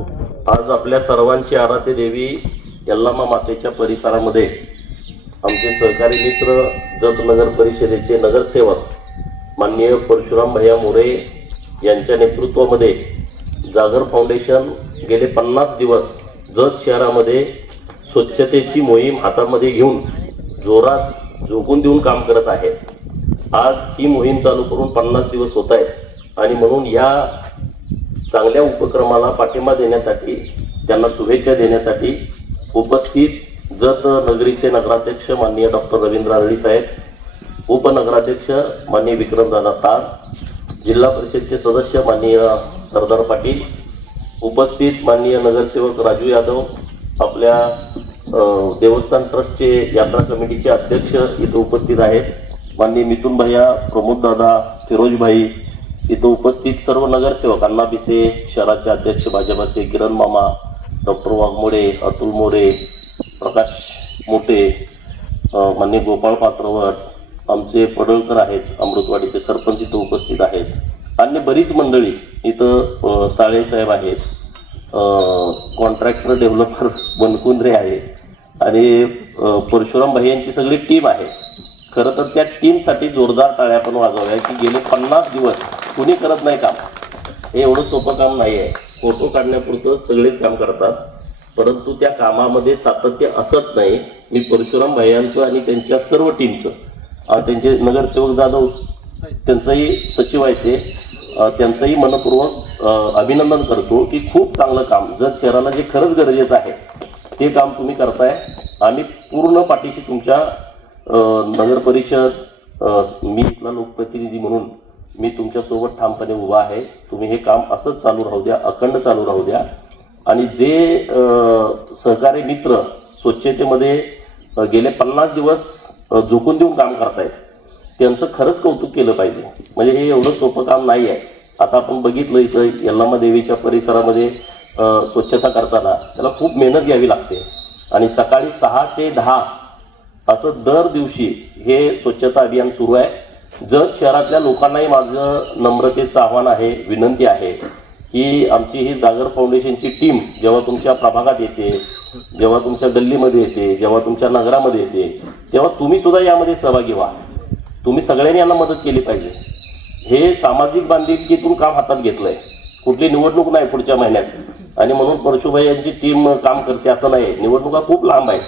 आज आपल्या सर्वांची आराध्य देवी यल्लामा मातेच्या परिसरामध्ये आमचे सहकारी मित्र जत नगर परिषदेचे नगरसेवक माननीय परशुराम भैया मोरे यांच्या नेतृत्वामध्ये जागर फाउंडेशन गेले 50 दिवस जत शहरामध्ये स्वच्छतेची मोहीम हातामध्ये घेऊन जोरात झोकून देऊन काम करत आहे। आज ही मोहीम चालू करून 50 दिवस होत आहेत आणि म्हणून या चांगल्या उपक्रमाला पाठिंबा देण्यासाठी त्यांना शुभेच्छा देण्यासाठी उपस्थित जत नगरीचे नगराध्यक्ष माननीय डॉक्टर रवींद्र आरळी साहेब, उपनगराध्यक्ष माननीय विक्रमदादा तार, जिल्हा परिषदचे सदस्य माननीय सरदार पाटील, उपस्थित माननीय नगरसेवक राजू यादव, आपल्या देवस्थान ट्रस्टचे यात्रा कमिटीचे अध्यक्ष इथं उपस्थित आहेत, माननीय मिथुन भैया, प्रमोद दादा, फिरोज भाई, इथं उपस्थित सर्व नगरसेवक, अण्णा बिसे शहराचे अध्यक्ष भाजपाचे किरण मामा, डॉक्टर वाघमोडे, अतुल मोरे, प्रकाश मोठे, माननीय गोपाळ पात्रवट, आमचे पडळकर आहेत, अमृतवाडीचे सरपंच इथं उपस्थित आहेत, अन्य बरीच मंडळी इथं साळे साहेब आहेत, कॉन्ट्रॅक्टर डेव्हलपर बनकुंद्रे आहे आणि परशुराम भाई यांची सगळी टीम आहे। खरं तर त्या टीमसाठी जोरदार टाळ्या पण वाजवाव्या की गेले 50 दिवस कुणी करत नाही काम। हे एवढं सोपं काम नाही आहे। फोटो काढण्यापुरतं सगळेच काम करतात, परंतु त्या कामामध्ये सातत्य असत नाही। मी परशुराम भाईंचं आणि त्यांच्या सर्व टीमचं, त्यांचे नगरसेवक जाधव त्यांचाही सचिव आहे ते, त्यांचंही मनपूर्वक अभिनंदन करतो की खूप चांगलं काम जत शहराला जे खरंच गरजेचं आहे ते काम तुम्ही करताय। आम्ही पूर्ण पाठीशी तुमच्या नगर परिषद, मी इथला लोकप्रतिनिधी म्हणून मी तुमच्यासोबत ठामपणे उभा आहे। तुम्ही हे काम असंच चालू राहू द्या, अखंड चालू राहू द्या आणि जे सहकारी मित्र स्वच्छतेमध्ये गेले 50 दिवस झोकून देऊन काम करतायत त्यांचं खरंच कौतुक केलं पाहिजे। म्हणजे हे एवढं सोपं काम नाही आहे। आता आपण बघितलं इथं यल्लामा देवीच्या परिसरामध्ये स्वच्छता करताना त्याला खूप मेहनत घ्यावी लागते आणि सकाळी 6 ते 10 असं दर दिवशी हे स्वच्छता अभियान सुरू आहे। जत शहरातल्या लोकांनाही माझं नम्रतेचं आव्हान आहे, विनंती आहे की आमची ही जागर फाउंडेशनची टीम जेव्हा तुमच्या प्रभागात येते, जेव्हा तुमच्या गल्लीमध्ये येते, जेव्हा तुमच्या नगरामध्ये येते, तेव्हा तुम्ही सुद्धा यामध्ये सहभागी व्हा। तुम्ही सगळ्यांनी यांना मदत केली पाहिजे। हे सामाजिक बांधिलकीतून काम हातात घेतलंय, कुठली निवडणूक नाही पुढच्या महिन्यात आणि म्हणून परशुभाई यांची टीम काम करते असं नाही। निवडणुका खूप लांब आहेत,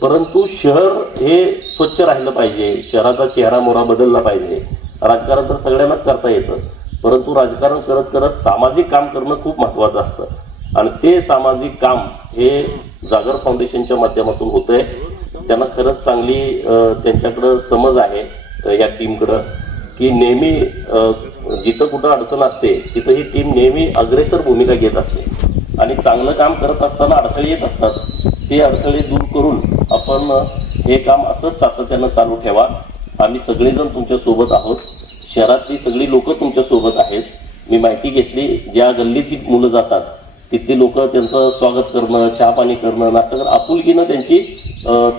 परंतु शहर हे स्वच्छ राहिलं पाहिजे, शहराचा चेहरा मोहरा बदलला पाहिजे। राजकारण तर सगळ्यांनाच करता येतं, परंतु राजकारण करत करत सामाजिक काम करणं खूप महत्त्वाचं असतं आणि ते सामाजिक काम हे जागर फाउंडेशनच्या माध्यमातून होतंय। त्यांना खरंच चांगली त्यांच्याकडं समज आहे या टीमकडं की नेहमी जिथं कुठं अडचण असते तिथं ही टीम नेहमी अग्रेसर भूमिका घेत असते आणि चांगलं काम करत असताना अडथळे येत असतात, ते अडथळे दूर करून आपण हे काम असंच सातत्यानं चालू ठेवा। आम्ही सगळेजण तुमच्या सोबत आहोत, शहरातली सगळी लोक तुमच्या सोबत आहेत। मी माहिती घेतली, ज्या गल्लीत ही मुलं जातात तिथली लोक त्यांचं स्वागत करणं, चहा पाणी करणं, नाश्ता करणं, आपुलकीनं त्यांची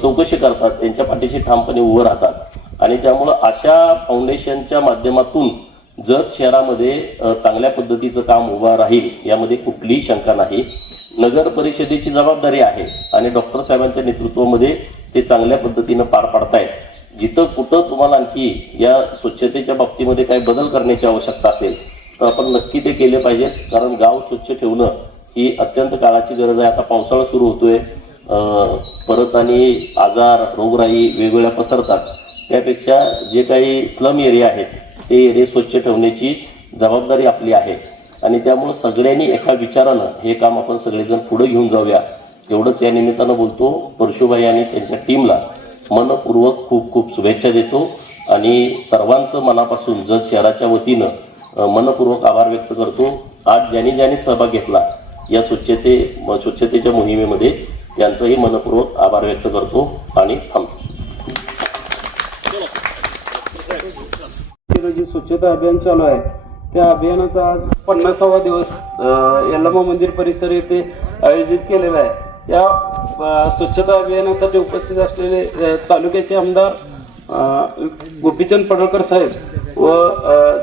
चौकशी करतात, त्यांच्या पाठीशी ठामपणे उभं राहतात आणि त्यामुळं अशा फाउंडेशनच्या माध्यमातून जत शहरामध्ये चांगल्या पद्धतीचं काम उभं राहील यामध्ये कुठलीही शंका नाही। नगर परिषदेची जबाबदारी आहे आणि डॉक्टर साहेबांच्या नेतृत्वामध्ये ते चांगल्या पद्धतीनं पार पाडतायत। जिथं कुठं तुम्हाला आणखी या स्वच्छतेच्या बाबतीमध्ये काही बदल करण्याची आवश्यकता असेल तर आपण नक्की ते केले पाहिजे, कारण गाव स्वच्छ ठेवणं ही अत्यंत काळाची गरज आहे। आता पावसाळा सुरू होतोय, परत आणि आजार रोगराई वेगवेगळ्या पसरतात, त्यापेक्षा जे काही स्लम एरिया आहेत ते एरिया स्वच्छ ठेवण्याची जबाबदारी आपली आहे आणि त्यामुळे सगळ्यांनी एका विचारानं हे काम आपण सगळेजण पुढे घेऊन जाऊया एवढंच या निमित्तानं बोलतो। परशुभाई आणि त्यांच्या टीमला मनपूर्वक खूप खूप शुभेच्छा देतो आणि सर्वांचं मनापासून जत शहराच्या वतीनं मनपूर्वक आभार व्यक्त करतो। आज ज्यांनी सहभाग घेतला या स्वच्छतेच्या मोहिमेमध्ये त्यांचाही मनपूर्वक आभार व्यक्त करतो आणि थांबतो। जे स्वच्छता अभियान चालू आहे त्या अभियानाचा आज 50वा दिवस यल्लामा मंदिर परिसर येथे आयोजित केलेला आहे। या स्वच्छता अभियानासाठी उपस्थित असलेले तालुक्याचे आमदार गोपीचंद पडळकर साहेब व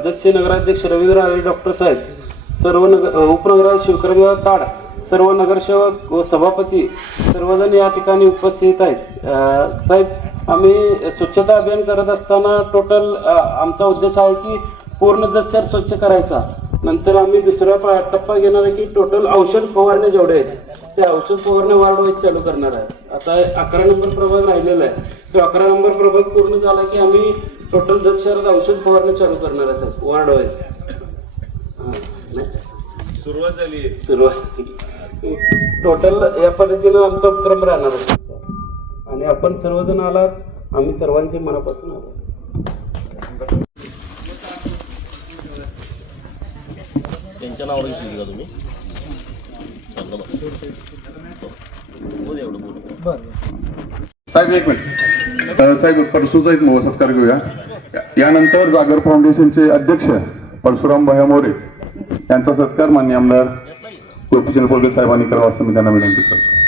जतचे नगराध्यक्ष रवींद्र आरळी डॉक्टर साहेब, सर्व उपनगराध्यक्ष विक्रमदादा ताड सर्व नगरसेवक व सभापती सर्वजण या ठिकाणी उपस्थित आहेत. साहेब, आम्ही स्वच्छता अभियान करत असताना टोटल आमचा उद्देश आहे की पूर्ण जत शहर स्वच्छ करायचा. नंतर आम्ही दुसरा टप्पा घेणार आहे की टोटल औषध फवारण्या जेवढे आहेत ते औषध फवारण्या वार्ड वाईज चालू करणार आहे. आता 11 नंबर प्रभाग राहिलेला आहे, तो 11 नंबर प्रभाग पूर्ण झाला की आम्ही टोटल जत शहरात औषध फवारणी चालू करणार आहे वार्ड वाईज. सुरुवात झाली. टोटल या पद्धतीनं आमचा उपक्रम राहणार आहे आणि आपण सर्वजण आलात, आम्ही सर्वांचे मनापासून आलो. त्यांच्या नावावर घेतली का तुम्ही? चांगलं बोल एवढं बोल. साहेब एक मिनिट. साहेब परसूचा एक सत्कार घेऊया. यानंतर जागर फाउंडेशनचे अध्यक्ष परशुराम भैया मोरे यांचा सत्कार माननीय आमदार गोपीचंद पडळकर साहेबांनी करावा असं मी त्यांना विनंती करतो.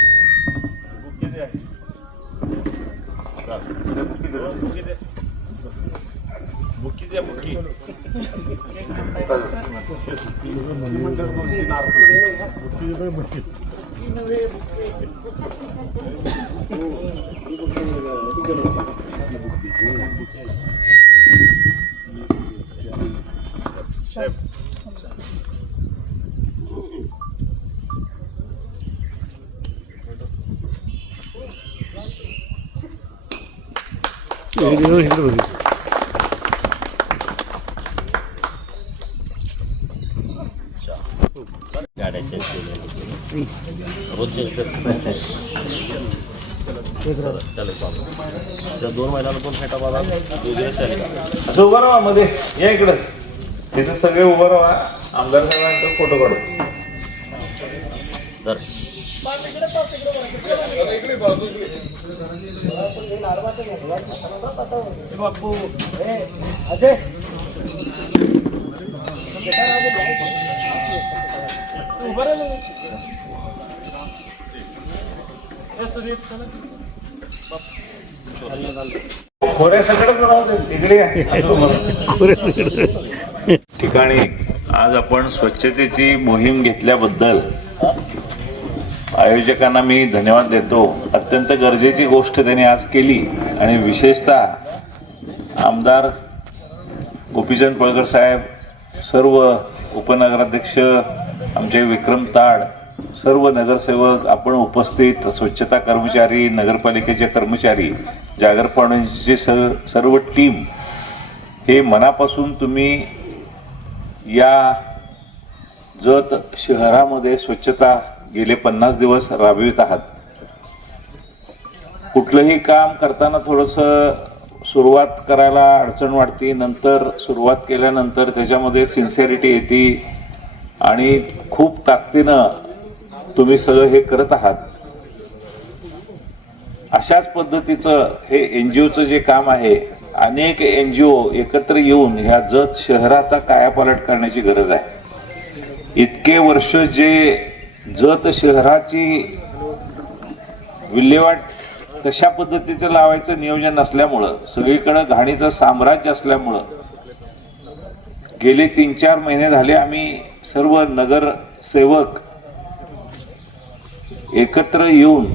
गाड्याच्या रोजचे त्या 2 महिन्याला पण फेटा बाबा असं उभं राहा मध्ये, या इकडं तिथे सगळे उभं राहा. आमदार साहेबांचा फोटो काढू. तर खोऱ्या सगळंच राहू दे, तिकडे या. ठिकाणी आज आपण स्वच्छतेची मोहीम घेतल्याबद्दल आयोजकांना मी धन्यवाद देतो. अत्यंत गरजेची गोष्ट त्यांनी आज केली आणि विशेषतः आमदार गोपीचंद पडळकर साहेब, सर्व उपनगराध्यक्ष आमचे विक्रम ताड, सर्व नगरसेवक, आपण उपस्थित स्वच्छता कर्मचारी, नगरपालिकेचे कर्मचारी, जागर फाउंडेशनची सर्व टीम, हे मनापासून तुम्ही या जत शहरामध्ये स्वच्छता गेले 50 दिवस राबवित आहात. कुठलंही काम करताना थोडंसं सुरुवात करायला अडचण वाटते, नंतर सुरुवात केल्यानंतर त्याच्यामध्ये सिन्सिअरिटी येते आणि खूप ताकदीनं तुम्ही सगळं हे करत आहात. अशाच पद्धतीचं हे NGOचं जे काम आहे, अनेक NGO एकत्र येऊन ह्या जत शहराचा कायापालट करण्याची गरज आहे. इतके वर्ष जे जत शहराची विल्हेवाट कशा पद्धतीचं लावायचं नियोजन नसल्यामुळं, सगळीकडे घाणीचं साम्राज्य असल्यामुळं गेले 3-4 महिने झाले आम्ही सर्व नगरसेवक एकत्र येऊन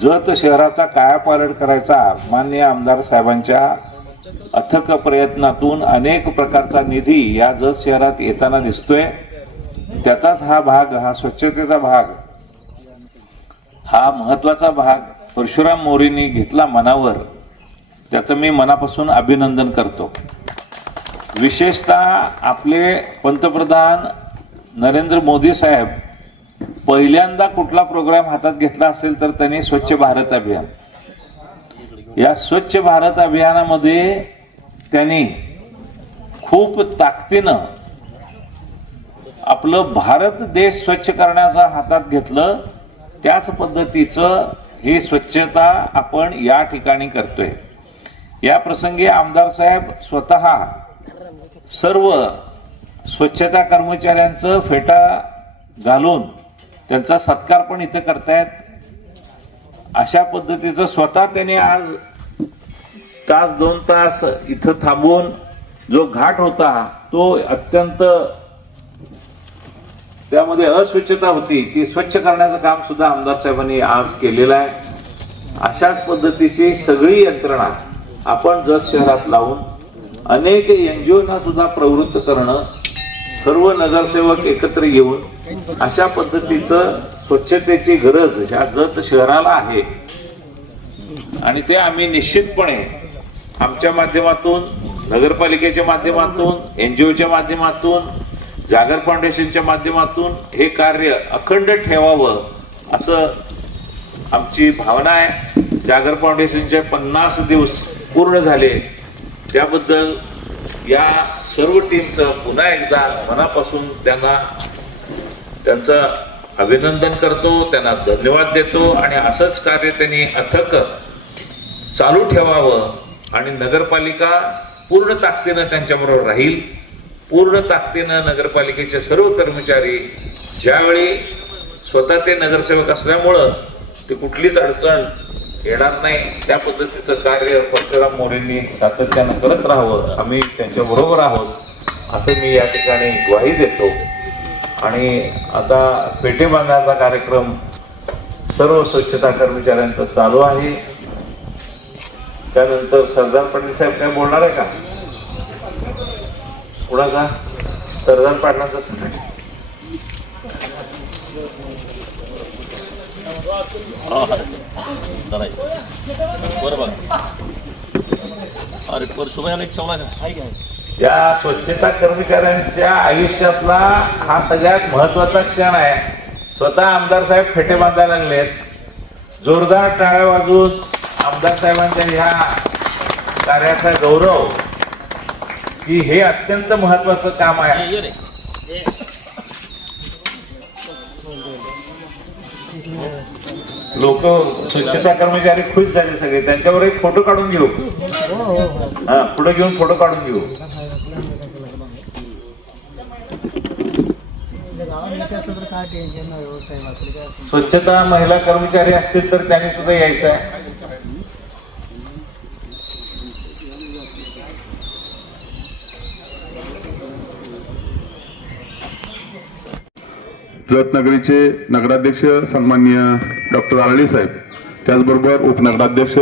जत शहराचा कायापालट करायचा माननीय आमदार साहेबांच्या अथक प्रयत्नातून अनेक प्रकारचा निधी या जत शहरात येताना दिसतोय. त्याचाच हा भाग, हा स्वच्छतेचा भाग, हा महत्वाचा भाग परशुराम मोरेंनी घेतला मनावर. त्याचं मी मनापासून अभिनंदन करतो. विशेषतः आपले पंतप्रधान नरेंद्र मोदी साहेब पहिल्यांदा कुठला प्रोग्राम हातात घेतला असेल तर त्यांनी स्वच्छ भारत अभियान. या स्वच्छ भारत अभियानामध्ये त्यांनी खूप ताकदीनं आपलं भारत देश स्वच्छ करण्याचा हातात घेतलं. त्याच पद्धतीचं ही स्वच्छता आपण या ठिकाणी करतोय. या प्रसंगी आमदार साहेब स्वतः सर्व स्वच्छता कर्मचाऱ्यांचं फेटा घालून त्यांचा सत्कार पण इथे करतायत. अशा पद्धतीचं स्वतः त्यांनी आज 1-2 तास इथं थांबून जो घाट होता तो अत्यंत त्यामध्ये अस्वच्छता होती ती स्वच्छ करण्याचं काम सुद्धा आमदार साहेबांनी आज केलेलं आहे. अशाच पद्धतीची सगळी यंत्रणा आपण जत शहरात लावून अनेक NGOना सुद्धा प्रवृत्त करणं, सर्व नगरसेवक एकत्र येऊन अशा पद्धतीचं स्वच्छतेची गरज ह्या जत शहराला आहे आणि ते आम्ही निश्चितपणे आमच्या माध्यमातून, नगरपालिकेच्या माध्यमातून, NGOच्या माध्यमातून, जागर फाउंडेशनच्या माध्यमातून हे कार्य अखंड ठेवावं असं आमची भावना आहे. जागर फाउंडेशनचे 50 दिवस पूर्ण झाले त्याबद्दल या सर्व टीमचं पुन्हा एकदा मनापासून त्यांचं अभिनंदन करतो, त्यांना धन्यवाद देतो आणि असंच कार्य त्यांनी अथक चालू ठेवावं आणि नगरपालिका पूर्ण ताकदीनं त्यांच्याबरोबर राहील. पूर्ण ताकदीनं नगरपालिकेचे सर्व कर्मचारी ज्यावेळी स्वतः ते नगरसेवक असल्यामुळं ती कुठलीच अडचण येणार नाही त्या पद्धतीचं कार्य परशुराम मोरेंनी सातत्यानं करत राहावं. आम्ही त्यांच्या बरोबर आहोत असं मी या ठिकाणी ग्वाही देतो. आणि आता पेटे बांधण्याचा कार्यक्रम सर्व स्वच्छता कर्मचाऱ्यांचा चालू आहे. त्यानंतर सरदार पाटील साहेब काय बोलणार आहे का? कुणाचा? सरदार पाटलांचा. या स्वच्छता कर्मचाऱ्यांच्या आयुष्यातला हा सगळ्यात महत्वाचा क्षण आहे. स्वतः आमदार साहेब फेटे बांधायला लागलेत. जोरदार टाळ्या वाजवून आमदार साहेबांच्या ह्या कार्याचा गौरव की हे अत्यंत महत्वाचं काम आहे. लोक स्वच्छता कर्मचारी खुश झाले सगळे. त्यांच्यावर एक फोटो काढून घेऊ. हा, पुढे घेऊन फोटो काढून घेऊ. स्वच्छता महिला कर्मचारी असतील तर त्यांनी सुद्धा यायचं आहे. रत्नागिरीचे नगराध्यक्ष सन्माननीय डॉक्टर आरळी साहेब, त्याचबरोबर उपनगराध्यक्ष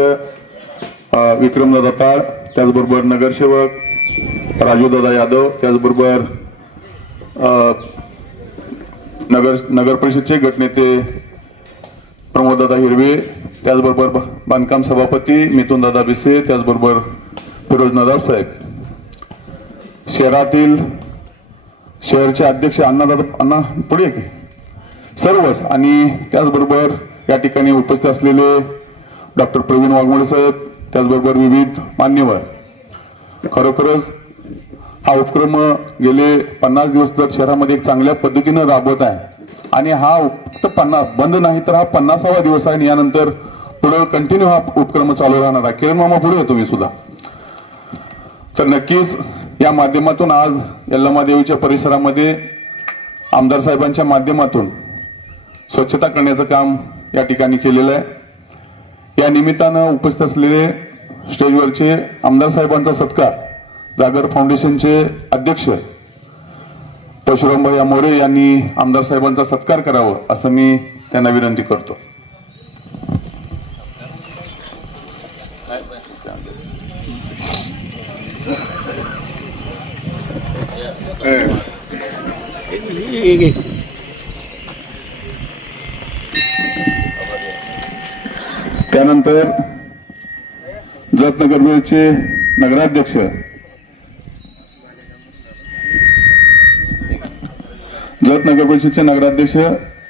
विक्रमदादा ताळ, त्याचबरोबर नगरसेवक राजूदादा यादव, त्याचबरोबर नगर परिषदचे गटनेते प्रमोददादा हिरवे, त्याचबरोबर बांधकाम सभापती मिथुनदादा बिसे, त्याचबरोबर फिरोज नदाब साहेब, शहरचे अध्यक्ष अण्णा पुढे की सर्वच, आणि त्याचबरोबर या ठिकाणी उपस्थित असलेले डॉक्टर प्रवीण वाघमोडे साहेब, त्याचबरोबर विविध मान्यवर. खरोखरच हा उपक्रम गेले 50 दिवस जर शहरामध्ये एक चांगल्या पद्धतीनं राबवत आहे आणि हा फक्त बंद नाही तर हा 50वा दिवस आहे. यानंतर पुढे कंटिन्यू हा उपक्रम चालू राहणार आहे. किरण मामा पुढे तुम्ही सुद्धा. तर नक्कीच या माध्यमातून आज यल्लमादेवीच्या परिसरामध्ये आमदार साहेबांच्या माध्यमातून स्वच्छता करण्याचं काम या ठिकाणी केलेलं आहे. या निमित्तानं उपस्थित असलेले स्टेजवरचे आमदार साहेबांचा सत्कार जागर फाउंडेशनचे अध्यक्ष परशुरामभाई मोरे यांनी आमदार साहेबांचा सत्कार करावा असं मी त्यांना विनंती करतो. त्यानंतर जत नगरचे नगराध्यक्ष जत नगर परिषदचे नगराध्यक्ष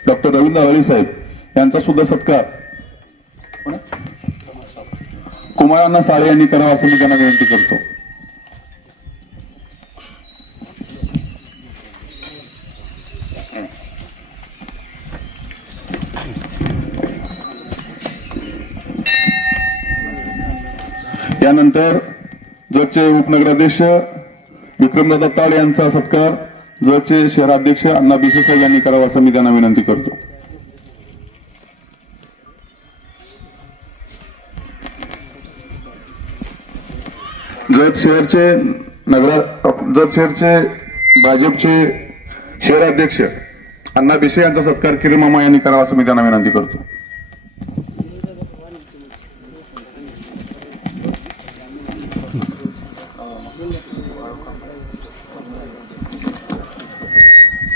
डॉक्टर रवींद्र आळी साहेब यांचा सुद्धा सत्कार कुमारांना साळे यांनी करावा असं मी त्यांना विनंती करतो. यानंतर जतचे उपनगराध्यक्ष विक्रमदादा ताळ यांचा सत्कार जतचे शहराध्यक्ष अण्णा बिसे साहेब यांनी करावा असं मी त्यांना विनंती करतो. जत शहरचे भाजपचे शहराध्यक्ष अण्णा बेशे यांचा सत्कार किरण मामा यांनी करावा असं मी त्यांना विनंती करतो.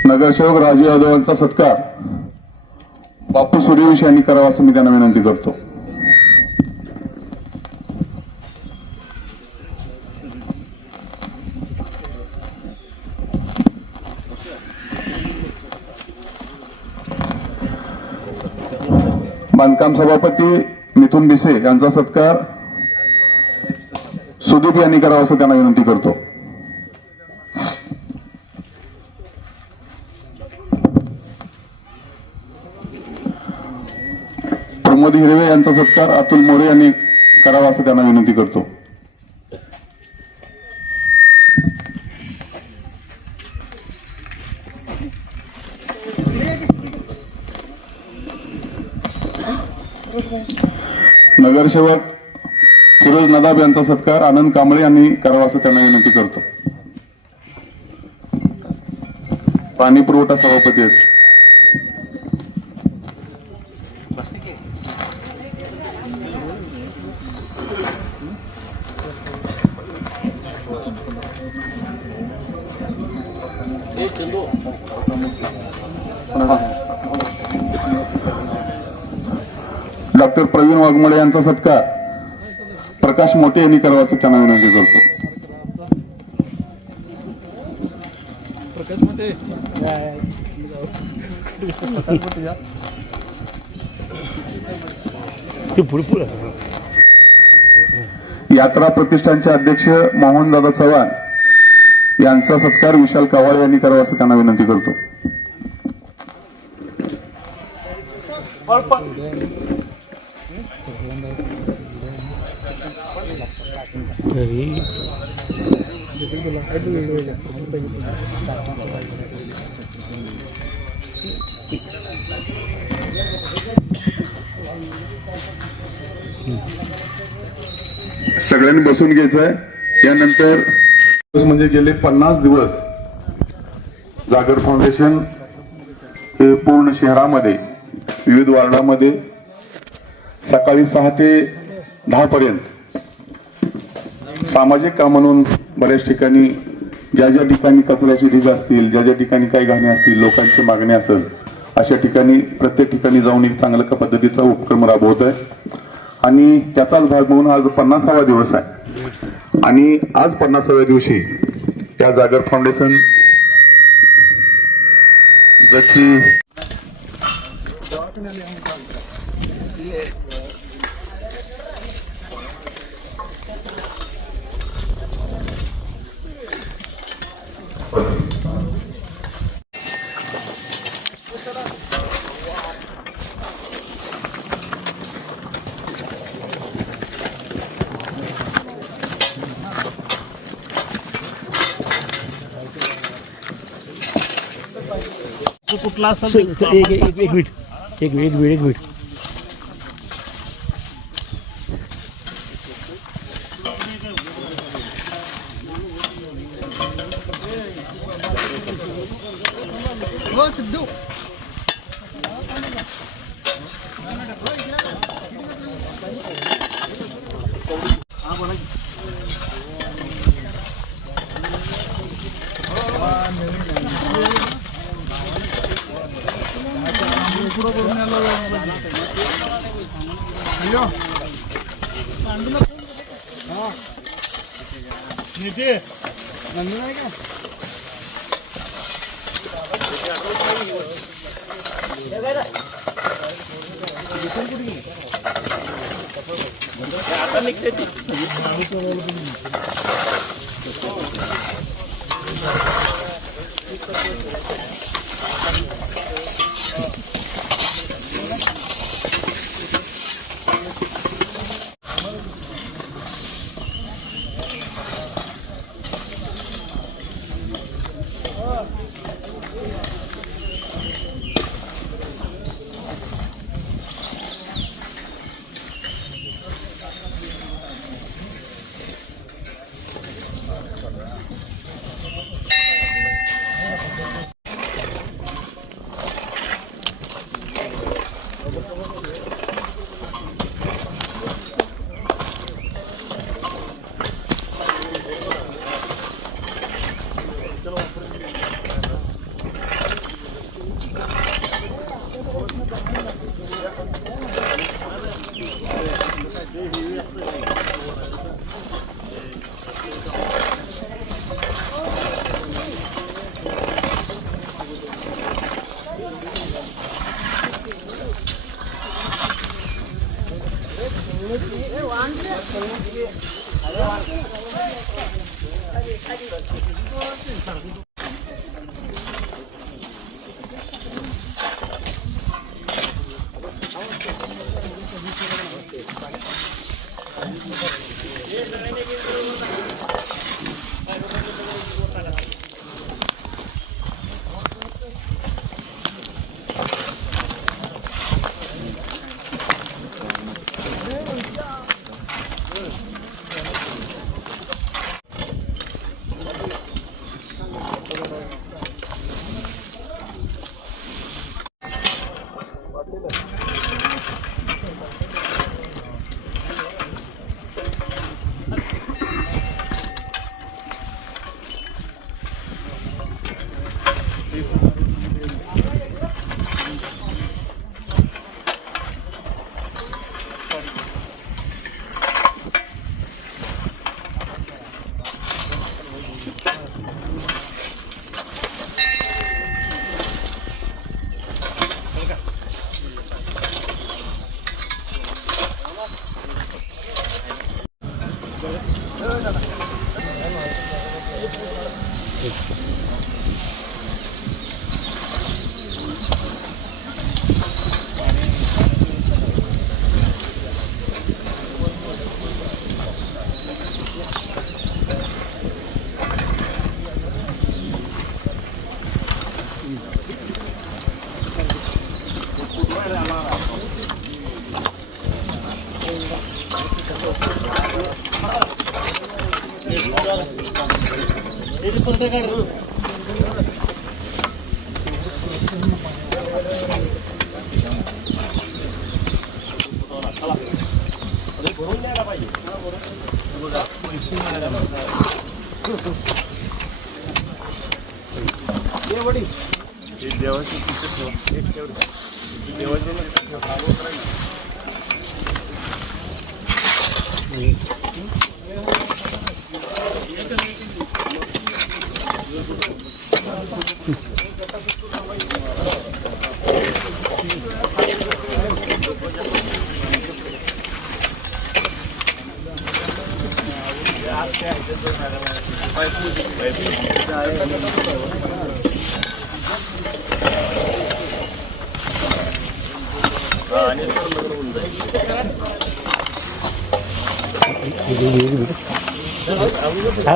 नगरसेवक राजू यादव यांचा सत्कार बापू सूर्यवंशी यांनी करावा असं मी त्यांना विनंती करतो. बांधकाम सभापती मिथुन बिसे यांचा सत्कार सुदीप यांनी करावा असं त्यांना विनंती करतो. प्रमोद हिरवे यांचा सत्कार अतुल मोरे यांनी करावा असं त्यांना विनंती करतो. नगरसेवक फिरोज नदाब यांचा सत्कार आनंद कांबळे यांनी करावा असं त्यांना विनंती करतो. पाणी पुरवठा सभापती आहेत. डॉक्टर प्रवीण वाघमोडे यांचा सत्कार प्रकाश मोठे यांनी करावा असं त्यांना विनंती करतो. यात्रा प्रतिष्ठानचे अध्यक्ष मोहनदादा चव्हाण यांचा सत्कार विशाल कावाळे यांनी करावा असं त्यांना विनंती करतो. सगळ्यांनी बसून घ्यायचंय. यानंतर म्हणजे गेले 50 दिवस जागर फाउंडेशन हे पूर्ण शहरामध्ये विविध वार्डामध्ये सकाळी 6 ते 10 पर्यंत सामाजिक काम म्हणून बऱ्याच ठिकाणी ज्या ज्या ठिकाणी कचऱ्याची ढीग असतील, ज्या ज्या ठिकाणी काही घाणे असतील, लोकांची मागणी असेल, अशा ठिकाणी प्रत्येक ठिकाणी जाऊन एक चांगल्या पद्धतीचा उपक्रम राबवत आहे. आणि त्याचाच भाग म्हणून आज 50वा दिवस आहे. आणि आज 50व्या दिवशी त्या जागर फाउंडेशन जशी कुठला असेल एक मिनिट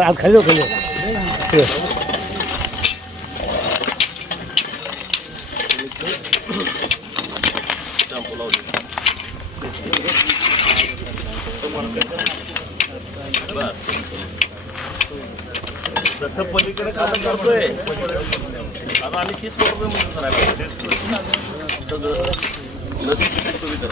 आज खाली खाली जसं पलीकडे काम करतोय आता आम्ही 30 कोटी रुपये मंजूर करायला सगळं नदीची सुविधा